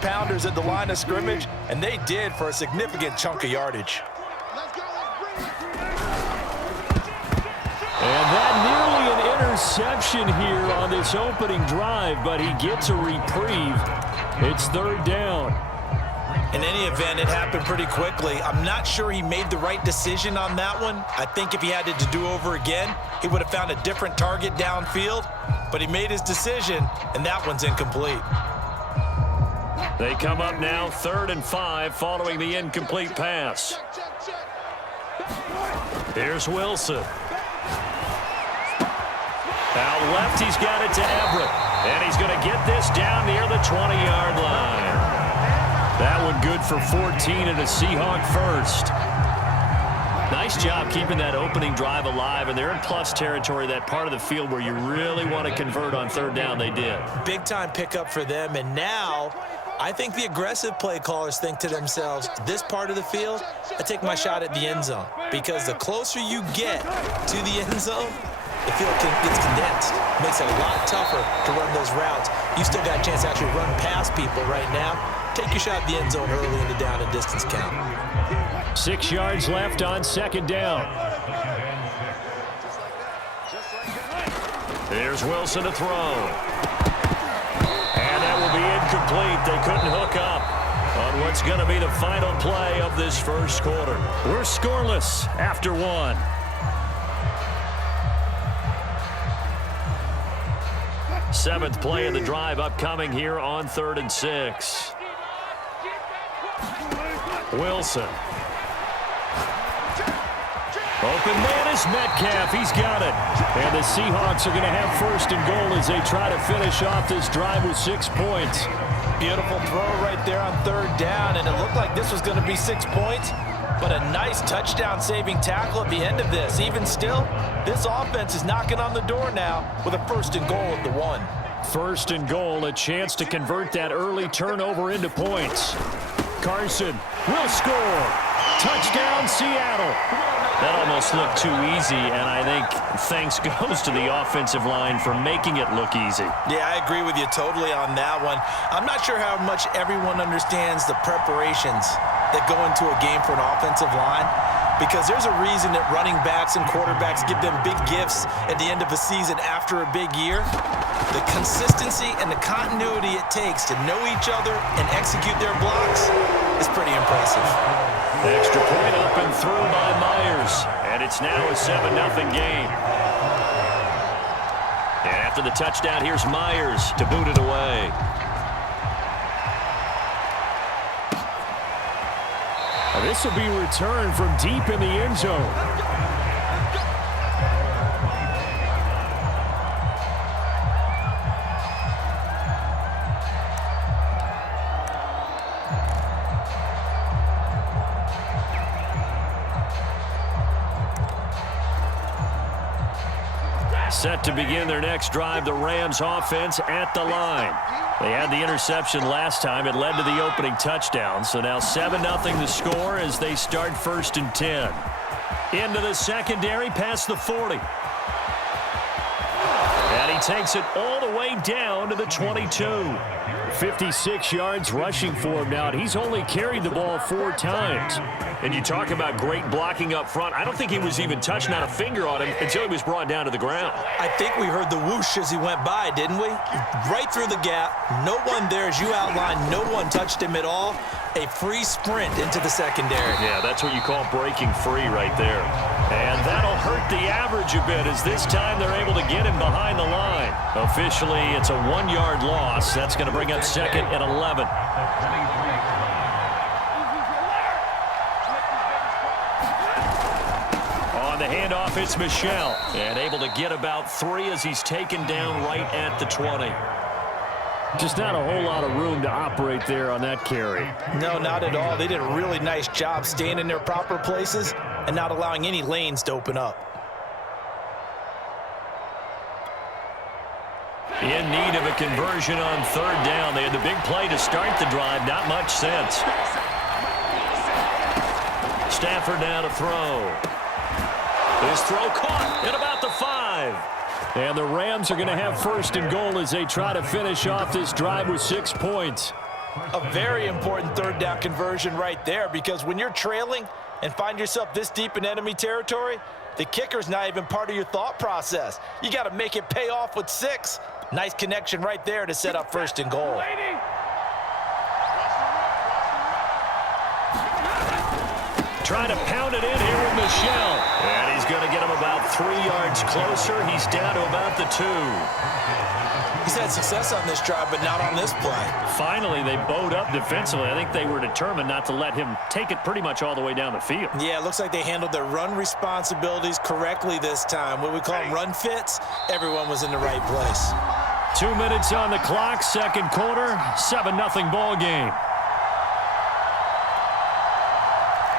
pounders at the line of scrimmage, and they did for a significant chunk of yardage. And that nearly an interception here on this opening drive, but he gets a reprieve. It's third down. In any event, it happened pretty quickly. I'm not sure he made the right decision on that one. I think if he had to do over again, he would have found a different target downfield. But he made his decision, and that one's incomplete. They come up now 3rd and 5 following the incomplete pass. Here's Wilson. Out left, he's got it to Everett. And he's going to get this down near the 20-yard line. That one good for 14 and a Seahawk first. Nice job keeping that opening drive alive, and they're in plus territory, that part of the field where you really want to convert on 3rd down. They did. Big-time pickup for them, and now I think the aggressive play callers think to themselves, this part of the field, I take my shot at the end zone, because the closer you get to the end zone, the field gets condensed. Makes it a lot tougher to run those routes. You still got a chance to actually run past people right now. Take your shot at the end zone early in the down and distance count. 6 yards left on 2nd down. Here's Wilson to throw. And that will be incomplete. They couldn't hook up on what's going to be the final play of this first quarter. We're scoreless after 1. Seventh play of the drive upcoming here on 3rd and 6. Wilson. Open man is Metcalf. He's got it. And the Seahawks are going to have 1st and goal as they try to finish off this drive with 6 points. Beautiful throw right there on 3rd down, and it looked like this was going to be 6 points, but a nice touchdown-saving tackle at the end of this. Even still, this offense is knocking on the door now with a 1st and goal at the 1. 1st and goal, a chance to convert that early turnover into points. Carson will score. Touchdown, Seattle. That almost looked too easy, and I think thanks goes to the offensive line for making it look easy. Yeah, I agree with you totally on that one. I'm not sure how much everyone understands the preparations that go into a game for an offensive line, because there's a reason that running backs and quarterbacks give them big gifts at the end of a season after a big year. The consistency and the continuity it takes to know each other and execute their blocks is pretty impressive. Extra point up and through by Myers, and it's now a 7-0 game. And after the touchdown, here's Myers to boot it away. This will be returned from deep in the end zone. Set to begin their next drive, the Rams offense at the line. They had the interception last time. It led to the opening touchdown. So now 7-0 the score as they start 1st and 10. Into the secondary past the 40. And he takes it all the way down to the 22. 56 yards rushing for him now, and he's only carried the ball 4 times. And you talk about great blocking up front. I don't think he was even touched, not a finger on him, until he was brought down to the ground. I think we heard the whoosh as he went by, didn't we? Right through the gap. No one there, as you outlined. No one touched him at all. A free sprint into the secondary. Yeah, that's what you call breaking free right there. And that'll hurt the average a bit, as this time they're able to get him behind the line. Officially, it's a 1-yard loss. That's going to bring up 2nd and 11. On the handoff, it's Michel. And able to get about 3 as he's taken down right at the 20. Just not a whole lot of room to operate there on that carry. No, not at all. They did a really nice job staying in their proper places and not allowing any lanes to open up. In need of a conversion on 3rd down. They had the big play to start the drive. Not much sense. Stafford now to throw. His throw caught at about the 5. And the Rams are going to have 1st and goal as they try to finish off this drive with 6 points. A very important third down conversion right there, because when you're trailing and find yourself this deep in enemy territory, the kicker's not even part of your thought process. You got to make it pay off with 6. Nice connection right there to set up 1st and goal. Trying to pound it in here with Michel. And he's going to get him about 3 yards closer. He's down to about the 2. He's had success on this drive, but not on this play. Finally, they bowed up defensively. I think they were determined not to let him take it pretty much all the way down the field. Yeah, it looks like they handled their run responsibilities correctly this time. What we call them run fits, everyone was in the right place. 2 minutes on the clock, second quarter, 7-0 ball game.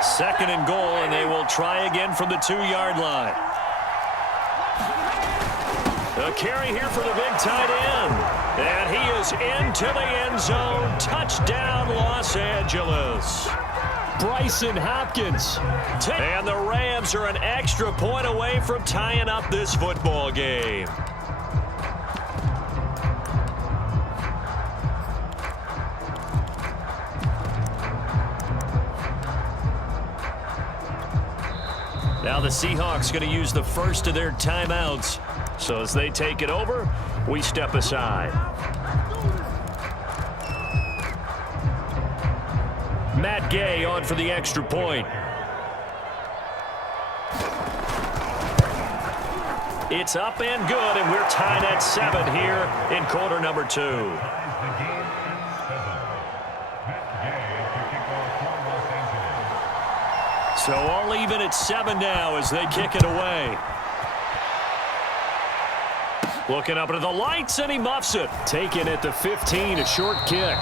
2nd and goal, and they will try again from the 2-yard line. A carry here for the big tight end. And he is into the end zone. Touchdown, Los Angeles. Bryson Hopkins. And the Rams are an extra point away from tying up this football game. Now the Seahawks going to use the first of their timeouts. So as they take it over, we step aside. Matt Gay on for the extra point. It's up and good, and we're tied at 7 here in quarter number 2. So all even at 7 now as they kick it away. Looking up into the lights, and he muffs it. Taken at the 15, a short kick.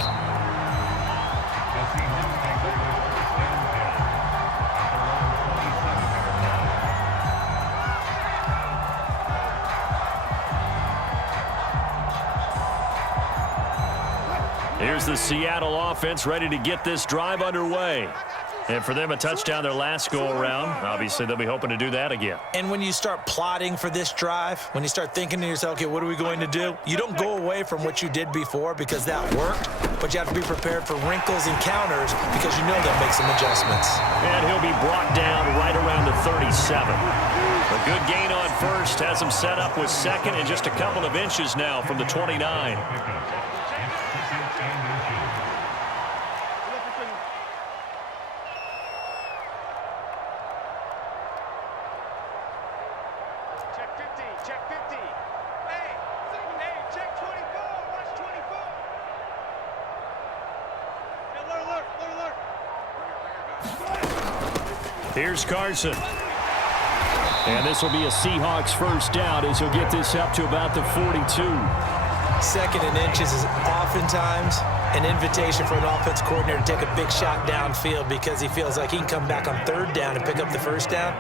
Here's the Seattle offense ready to get this drive underway. And for them, a touchdown their last go-around. Obviously, they'll be hoping to do that again. And when you start plotting for this drive, when you start thinking to yourself, okay, what are we going to do? You don't go away from what you did before because that worked, but you have to be prepared for wrinkles and counters because you know they'll make some adjustments. And he'll be brought down right around the 37. A good gain on first has him set up with 2nd and just a couple of inches now from the 29. Here's Carson. And this will be a Seahawks first down as he'll get this up to about the 42. 2nd and inches is oftentimes an invitation for an offense coordinator to take a big shot downfield because he feels like he can come back on 3rd down and pick up the 1st down.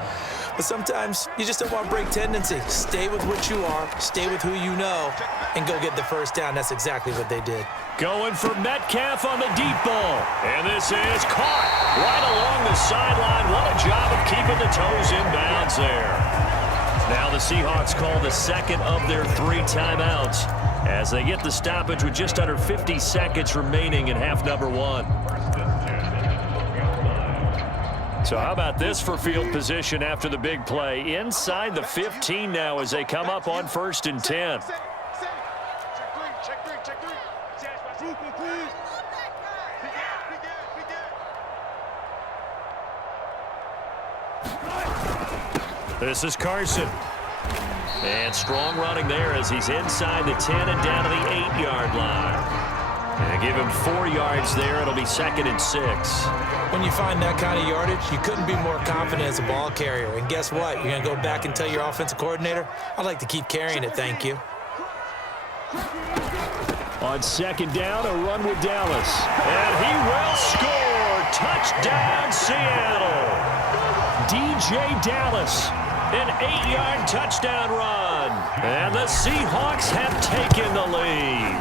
But sometimes you just don't want to break tendency. Stay with what you are, stay with who you know, and go get the 1st down. That's exactly what they did. Going for Metcalf on the deep ball. And this is caught right along the sideline. What a job of keeping the toes in bounds there. Now the Seahawks call the 2nd of their 3 timeouts as they get the stoppage with just under 50 seconds remaining in half number 1. So how about this for field position after the big play? Inside the 15 now as they come up on 1st and 10. This is Carson. And strong running there as he's inside the 10 and down to the 8-yard line. And give him 4 yards there. It'll be 2nd and 6. When you find that kind of yardage, you couldn't be more confident as a ball carrier. And guess what? You're going to go back and tell your offensive coordinator, I'd like to keep carrying it, thank you. On 2nd down, a run with Dallas. And he will score. Touchdown, Seattle. DJ Dallas, an 8-yard touchdown run. And the Seahawks have taken the lead.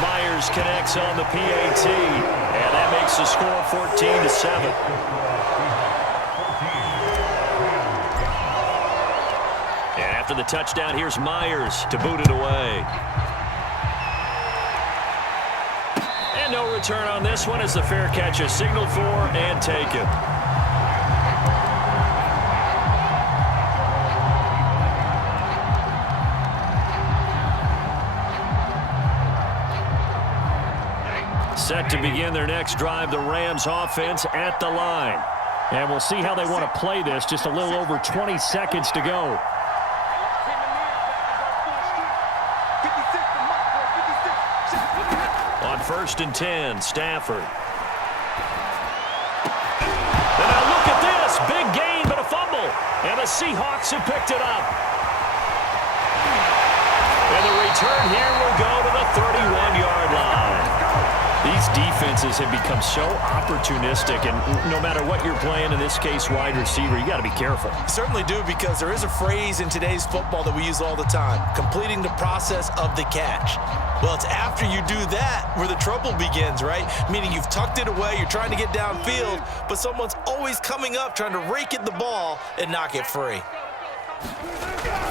Myers connects on the PAT, and that makes the score 14-7. And after the touchdown, here's Myers to boot it away. And no return on this one as the fair catch is signaled for and taken. Set to begin their next drive, the Rams offense at the line. And we'll see how they want to play this. Just a little over 20 seconds to go. On 1st and 10, Stafford. And now look at this. Big gain, but a fumble. And the Seahawks have picked it up. And the return here will go to the 31-yard line. These defenses have become so opportunistic, and no matter what you're playing, in this case, wide receiver, you got to be careful. Certainly do, because there is a phrase in today's football that we use all the time, completing the process of the catch. Well, it's after you do that where the trouble begins, right? Meaning you've tucked it away, you're trying to get downfield, but someone's always coming up trying to rake at the ball and knock it free.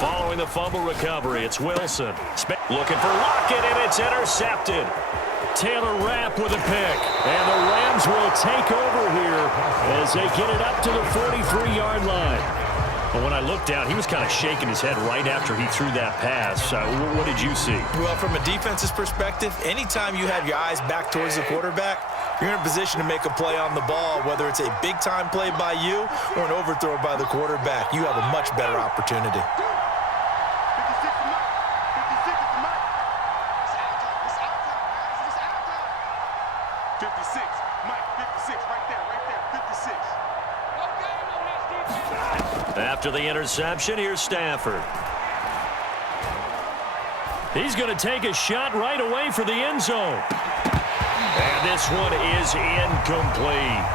Following the fumble recovery, it's Wilson. Looking for Lockett, and it's intercepted. Taylor Rapp with a pick, and the Rams will take over here as they get it up to the 43-yard line. But when I looked down, he was kind of shaking his head right after he threw that pass. What did you see? Well, from a defense's perspective, anytime you have your eyes back towards the quarterback, you're in a position to make a play on the ball, whether it's a big-time play by you or an overthrow by the quarterback. You have a much better opportunity. After the interception, here's Stafford. He's going to take a shot right away for the end zone. And this one is incomplete.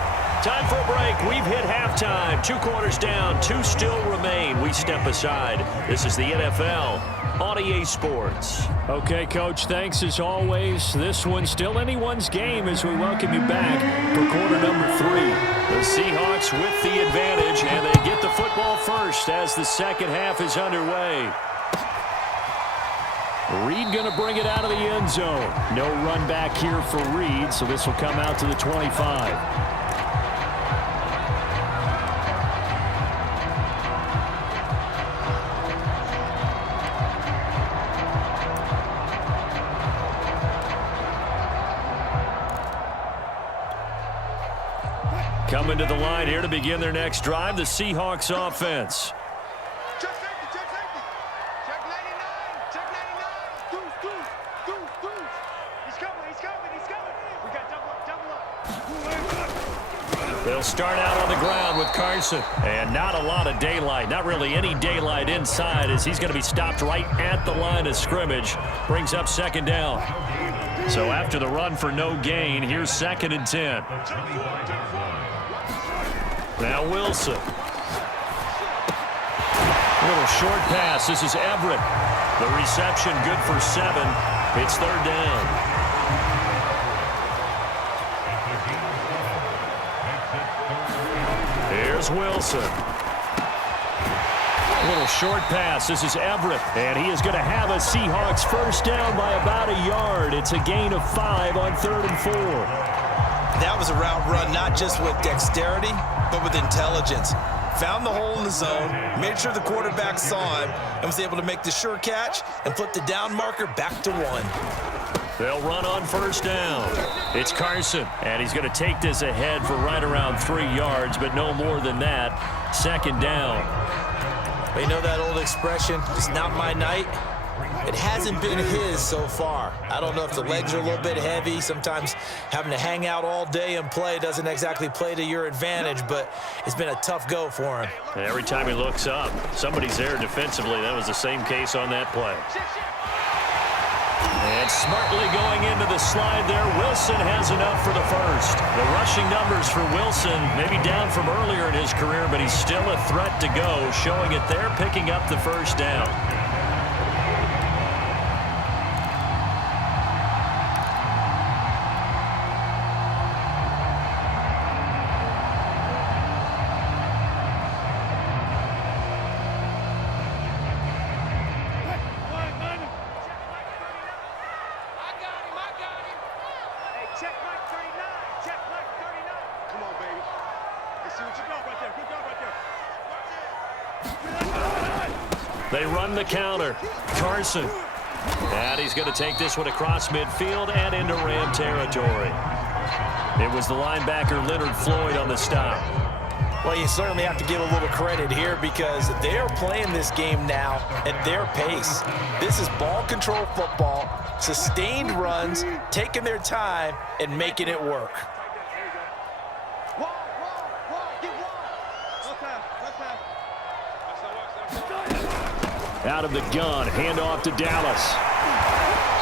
Time for a break. We've hit halftime. 2 quarters down. 2 still remain. We step aside. This is the NFL on EA Sports. Okay, Coach, thanks as always. This one's still anyone's game as we welcome you back for quarter number 3. The Seahawks with the advantage, and they get the football first as the second half is underway. Reed going to bring it out of the end zone. No run back here for Reed, so this will come out to the 25. Coming to the line here to begin their next drive, the Seahawks offense. Check safety, check safety. Check 99, check 99. Deuce. He's coming. We got double up. They'll start out on the ground with Carson. And not a lot of daylight, not really any daylight inside, as he's going to be stopped right at the line of scrimmage. Brings up 2nd down. So after the run for no gain, here's 2nd and 10. Now Wilson. A little short pass. This is Everett. The reception good for 7. It's 3rd down. Here's Wilson. A little short pass. This is Everett. And he is going to have a Seahawks first down by about a yard. It's a gain of 5 on 3rd and 4. That was a route run not just with dexterity, but with intelligence. Found the hole in the zone, made sure the quarterback saw him, and was able to make the sure catch and flip the down marker back to 1. They'll run on first down. It's Carson, and he's going to take this ahead for right around 3 yards, but no more than that. 2nd down. You know that old expression, it's not my night? It hasn't been his so far. I don't know if the legs are a little bit heavy. Sometimes having to hang out all day and play doesn't exactly play to your advantage, but it's been a tough go for him. Every time he looks up, somebody's there defensively. That was the same case on that play. And smartly going into the slide there, Wilson has enough for the first. The rushing numbers for Wilson maybe down from earlier in his career, but he's still a threat to go, showing it there, picking up the first down. Check Come on, baby. Let's see what you got right there. Good job right there. They run the counter. Carson. And he's going to take this one across midfield and into Ram territory. It was the linebacker Leonard Floyd on the stop. Well, you certainly have to give a little credit here because they're playing this game now at their pace. This is ball control football, sustained runs, taking their time, and making it work. Out of the gun, handoff to Dallas.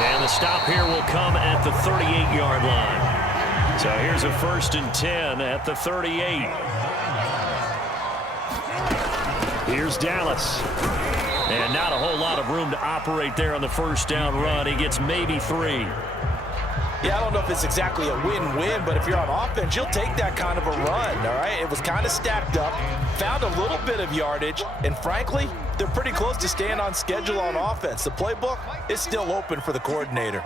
And the stop here will come at the 38-yard line. So here's a 1st and 10 at the 38. Here's Dallas. And not a whole lot of room to operate there on the first down run. He gets maybe 3. Yeah, I don't know if it's exactly a win-win, but if you're on offense, you'll take that kind of a run, all right? It was kind of stacked up, found a little bit of yardage, and frankly, they're pretty close to staying on schedule on offense. The playbook is still open for the coordinator.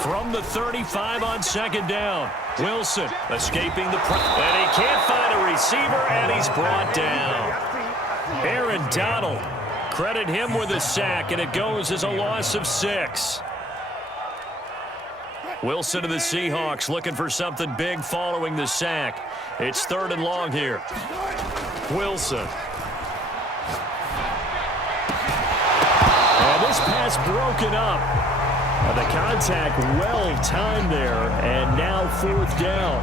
From the 35 on 2nd down, Wilson escaping the pressure. And he can't find a receiver, and he's brought down. Aaron Donald. Credit him with a sack, and it goes as a loss of 6. Wilson to the Seahawks looking for something big following the sack. It's 3rd and long here. Wilson. And this pass broken up. And the contact well timed there, and now 4th down.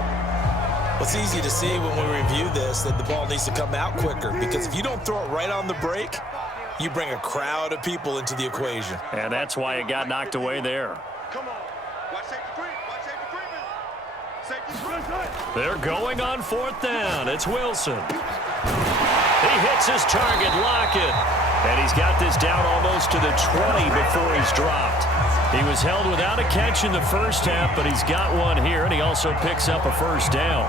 It's easy to see when we review this that the ball needs to come out quicker because if you don't throw it right on the break, you bring a crowd of people into the equation. And that's why it got knocked away there. Come on. Watch safety creep. Watch safety creeping. Safety creep. They're going on 4th down. It's Wilson. He hits his target, Lockett. And he's got this down almost to the 20 before he's dropped. He was held without a catch in the first half, but he's got one here, and he also picks up a 1st down.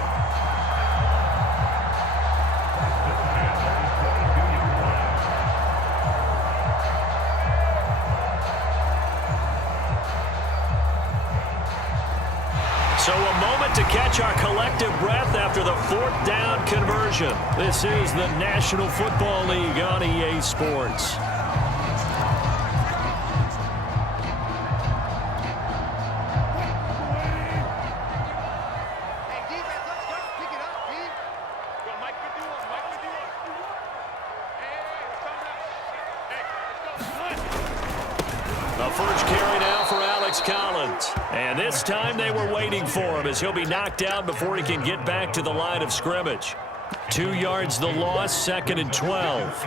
So a moment to catch our collective breath after the 4th down conversion. This is the National Football League on EA Sports. Hey, defense, let's go. Pick it up, D. Go, Mike 51. Mike 51. Hey, let's go. A first carry now for Alex Collins. And this time they were waiting for him as he'll be knocked down before he can get back to the line of scrimmage. 2 yards the loss, 2nd and 12.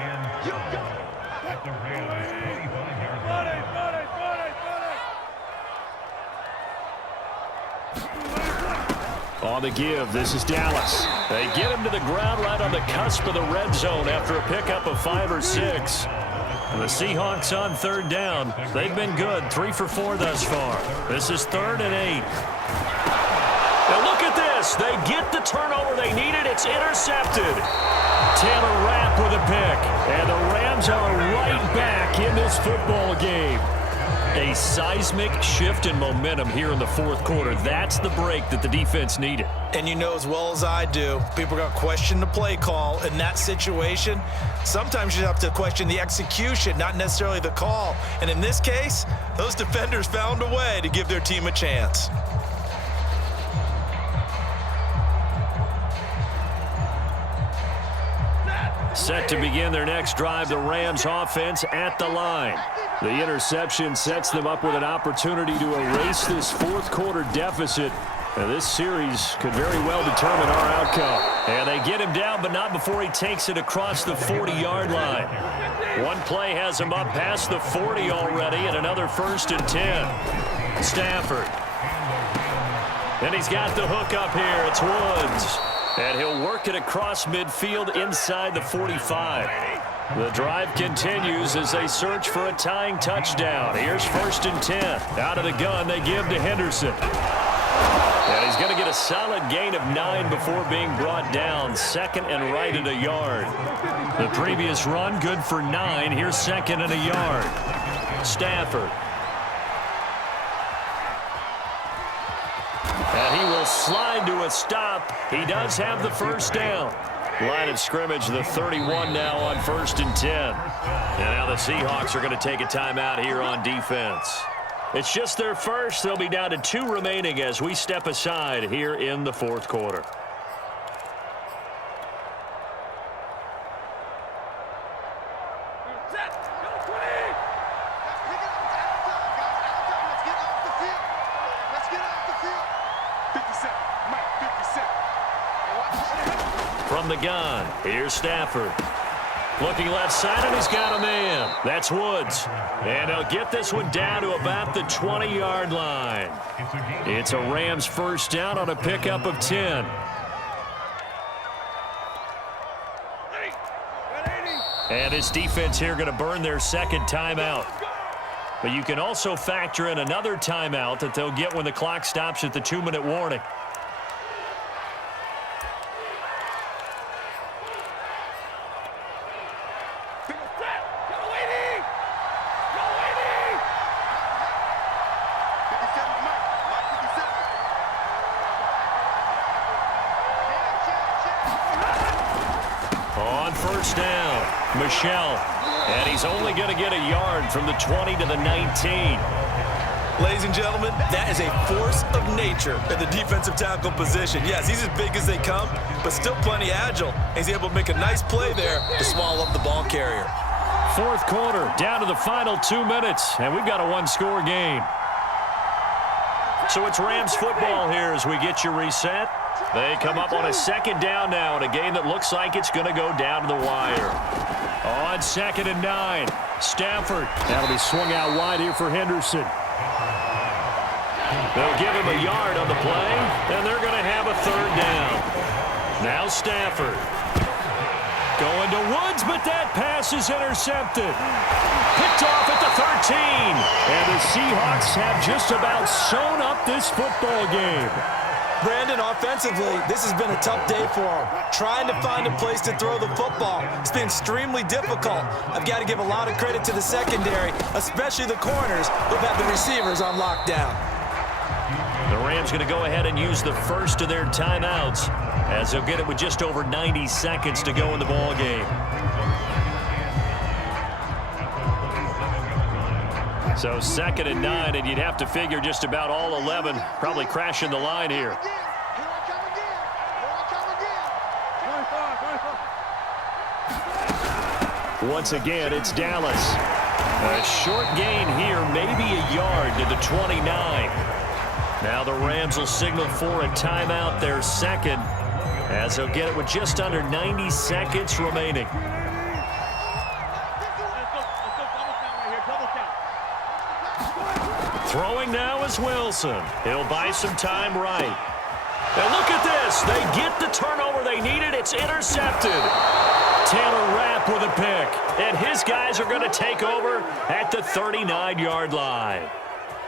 On the give, this is Dallas. They get him to the ground right on the cusp of the red zone after a pickup of 5 or 6. And the Seahawks on 3rd down. They've been good, 3 for 4 thus far. This is 3rd and 8. Now look at this. They get the turnover they needed. It's intercepted. Taylor Rapp with a pick. And the Rams are right back in this football game. A seismic shift in momentum here in the 4th quarter. That's the break that the defense needed. And you know as well as I do, people are going to question the play call in that situation. Sometimes you have to question the execution, not necessarily the call. And in this case, those defenders found a way to give their team a chance. Set to begin their next drive, the Rams offense at the line. The interception sets them up with an opportunity to erase this 4th quarter deficit. And this series could very well determine our outcome. And they get him down, but not before he takes it across the 40-yard line. One play has him up past the 40 already, and another 1st and 10. Stafford. And he's got the hook up here. It's Woods. And he'll work it across midfield inside the 45. The drive continues as they search for a tying touchdown. Here's 1st and 10. Out of the gun, they give to Henderson. And he's going to get a solid gain of 9 before being brought down. 2nd and right at a yard. The previous run, good for 9. Here's 2nd and a yard. Stafford. And he slide to a stop. He does have the first down. Line of scrimmage, the 31 now on 1st and 10. And now the Seahawks are going to take a timeout here on defense. It's just their first. They'll be down to 2 remaining as we step aside here in the 4th quarter. From the gun, here's Stafford. Looking left side, and he's got a man. That's Woods. And they'll get this one down to about the 20-yard line. It's a Rams first down on a pickup of 10. And this defense here going to burn their second timeout. But you can also factor in another timeout that they'll get when the clock stops at the 2-minute warning. Michelle, and he's only going to get a yard from the 20 to the 19. Ladies and gentlemen, that is a force of nature at the defensive tackle position. Yes, he's as big as they come, but still plenty agile. He's able to make a nice play there to swallow up the ball carrier. 4th quarter, down to the final 2 minutes, and we've got a 1-score game. So it's Rams football here as we get you reset. They come up on a 2nd down now in a game that looks like it's going to go down to the wire. On 2nd and 9, Stafford. That'll be swung out wide here for Henderson. They'll give him a yard on the play, and they're going to have a 3rd down. Now Stafford. Going to Woods, but that pass is intercepted. Picked off at the 13. And the Seahawks have just about sewn up this football game. Brandon, offensively, this has been a tough day for him. Trying to find a place to throw the football. It's been extremely difficult. I've got to give a lot of credit to the secondary, especially the corners who've had the receivers on lockdown. The Rams going to go ahead and use the first of their timeouts as they'll get it with just over 90 seconds to go in the ball game. So 2nd and 9, and you'd have to figure just about all 11 probably crashing the line here. Once again, it's Dallas. A short gain here, maybe a yard to the 29. Now the Rams will signal for a timeout, their 2nd, as they'll get it with just under 90 seconds remaining. Throwing now is Wilson. He'll buy some time right. And look at this. They get the turnover they needed. It's intercepted. Taylor Rapp with a pick. And his guys are going to take over at the 39-yard line.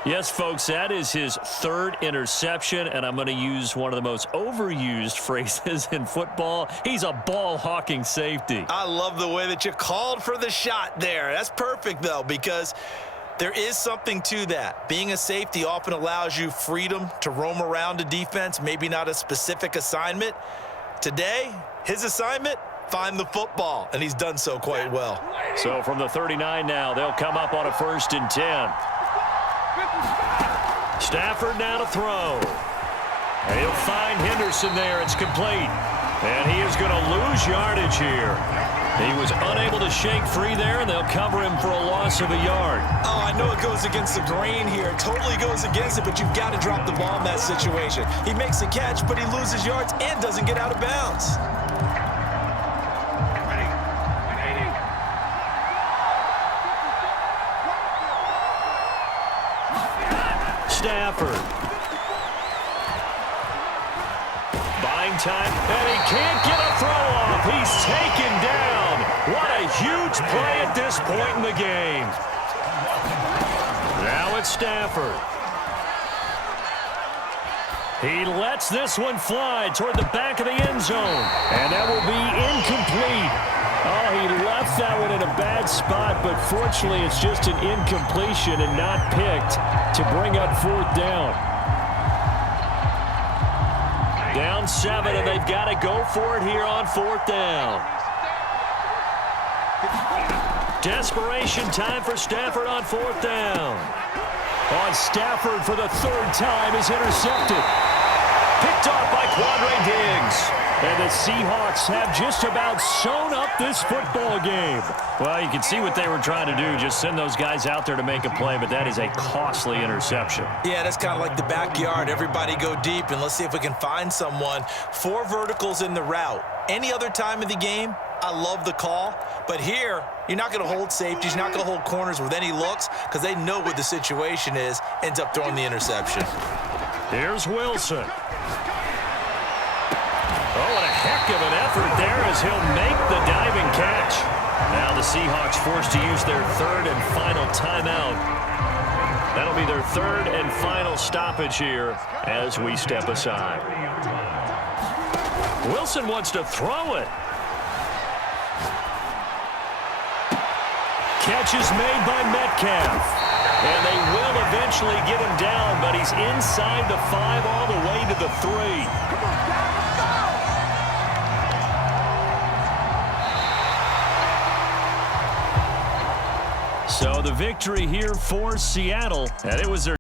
Yes, folks, that is his 3rd interception, and I'm going to use one of the most overused phrases in football. He's a ball-hawking safety. I love the way that you called for the shot there. That's perfect, though, because there is something to that. Being a safety often allows you freedom to roam around a defense, maybe not a specific assignment. Today, his assignment, find the football, and he's done so quite well. So from the 39 now, they'll come up on a 1st and 10. Stafford now to throw. And he'll find Henderson there. It's complete. And he is going to lose yardage here. He was unable to shake free there, and they'll cover him for a loss of a yard. Oh, I know it goes against the grain here. It totally goes against it, but you've got to drop the ball in that situation. He makes a catch, but he loses yards and doesn't get out of bounds. Stafford. Buying time, and he can't get a throw off. He's taken down. What a huge play at this point in the game. Now it's Stafford. He lets this one fly toward the back of the end zone, and that will be incomplete. Oh, he left that one in a bad spot, but fortunately it's just an incompletion and not picked to bring up 4th down. Down 7, and they've got to go for it here on 4th down. Desperation time for Stafford on 4th down. On Stafford for the 3rd time is intercepted. Picked off by Quandre Diggs. And the Seahawks have just about sewn up this football game. Well, you can see what they were trying to do, just send those guys out there to make a play, but that is a costly interception. Yeah, that's kind of like the backyard. Everybody go deep, and let's see if we can find someone. 4 verticals in the route. Any other time of the game, I love the call. But here, you're not going to hold safeties. You're not going to hold corners with any looks because they know what the situation is, ends up throwing the interception. Here's Wilson. Oh, and a heck of an effort there as he'll make the diving catch. Now the Seahawks forced to use their 3rd and final timeout. That'll be their 3rd and final stoppage here as we step aside. Wilson wants to throw it. Catch is made by Metcalf. And they will eventually get him down, but he's inside the 5 all the way to the 3. So the victory here for Seattle, and it was their